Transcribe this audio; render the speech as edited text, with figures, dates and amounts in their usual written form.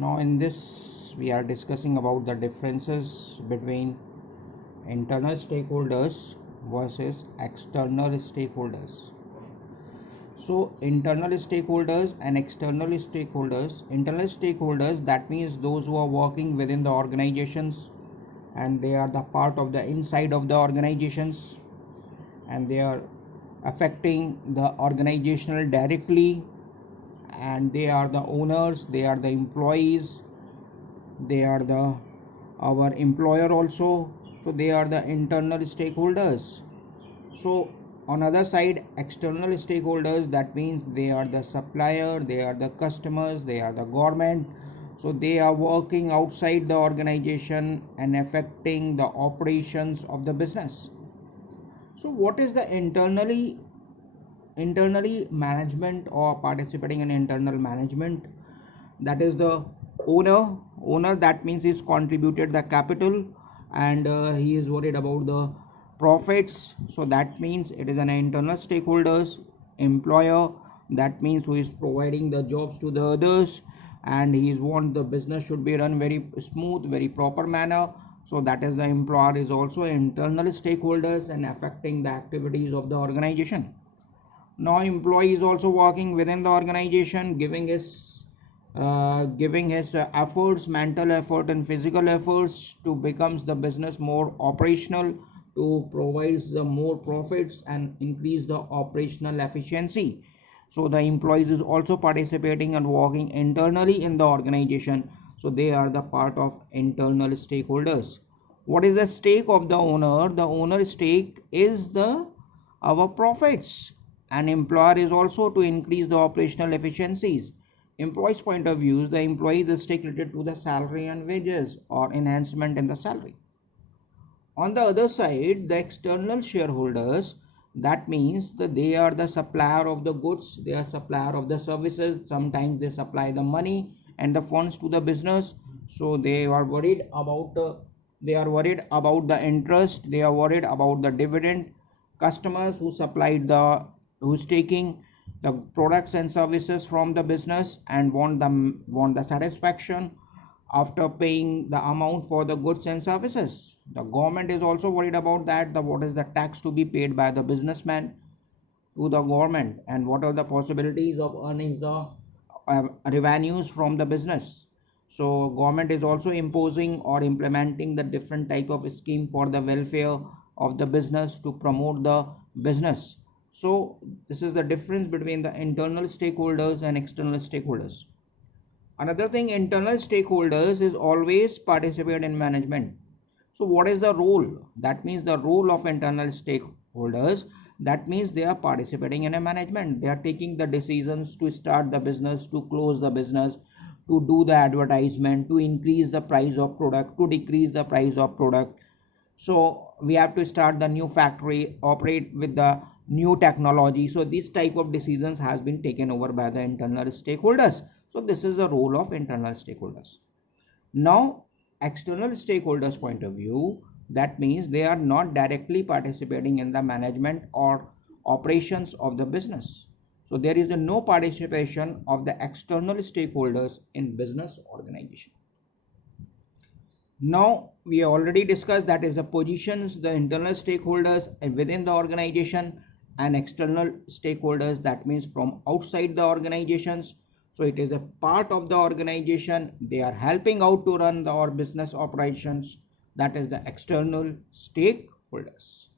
Now in this we are discussing about the differences between internal stakeholders versus external stakeholders. So internal stakeholders and external stakeholders. Internal stakeholders, that means those who are working within the organizations and they are the part of the inside of the organizations and they are affecting the organizational directly, and they are the owners, they are the employees, they are the our employer also, so they are the internal stakeholders. So on other side, external stakeholders, that means they are the supplier, they are the customers, they are the government, so they are working outside the organization and affecting the operations of the business. So what is the internally management or participating in internal management? That is the owner, that means he's contributed the capital and he is worried about the profits, so that means it is an internal stakeholders. Employer, that means who is providing the jobs to the others and he is want the business should be run very smooth, very proper manner, so that is the employer is also internal stakeholders and affecting the activities of the organization. Now employee is also working within the organization, giving his efforts, mental effort and physical efforts to becomes the business more operational, to provides the more profits and increase the operational efficiency. So the employees is also participating and working internally in the organization, so they are the part of internal stakeholders. What is the stake of the owner? The owner stake is the our profits, and employer is also to increase the operational efficiencies. Employees point of view, the employees is stake related to the salary and wages or enhancement in the salary. On the other side, the external shareholders, that means that they are the supplier of the goods, they are supplier of the services, sometimes they supply the money and the funds to the business, so they are worried about the interest, they are worried about the dividend. Customers who supplied the who's taking the products and services from the business and want the satisfaction after paying the amount for the goods and services. The government is also worried about that, what is the tax to be paid by the businessman to the government and what are the possibilities of earning the revenues from the business. So government is also imposing or implementing the different type of scheme for the welfare of the business to promote the business. So this is the difference between the internal stakeholders and external stakeholders. Another thing, internal stakeholders is always participate in management. So what is the role? That means the role of internal stakeholders, that means they are participating in a management, they are taking the decisions to start the business, to close the business, to do the advertisement, to increase the price of product, to decrease the price of product. So we have to start the new factory, operate with the new technology, so this type of decisions has been taken over by the internal stakeholders. So this is the role of internal stakeholders. Now external stakeholders point of view, that means they are not directly participating in the management or operations of the business, so there is no participation of the external stakeholders in business organization. Now we already discussed that is the positions, the internal stakeholders within the organization and external stakeholders, that means from outside the organizations. So it is a part of the organization, they are helping out to run our business operations, that is the external stakeholders.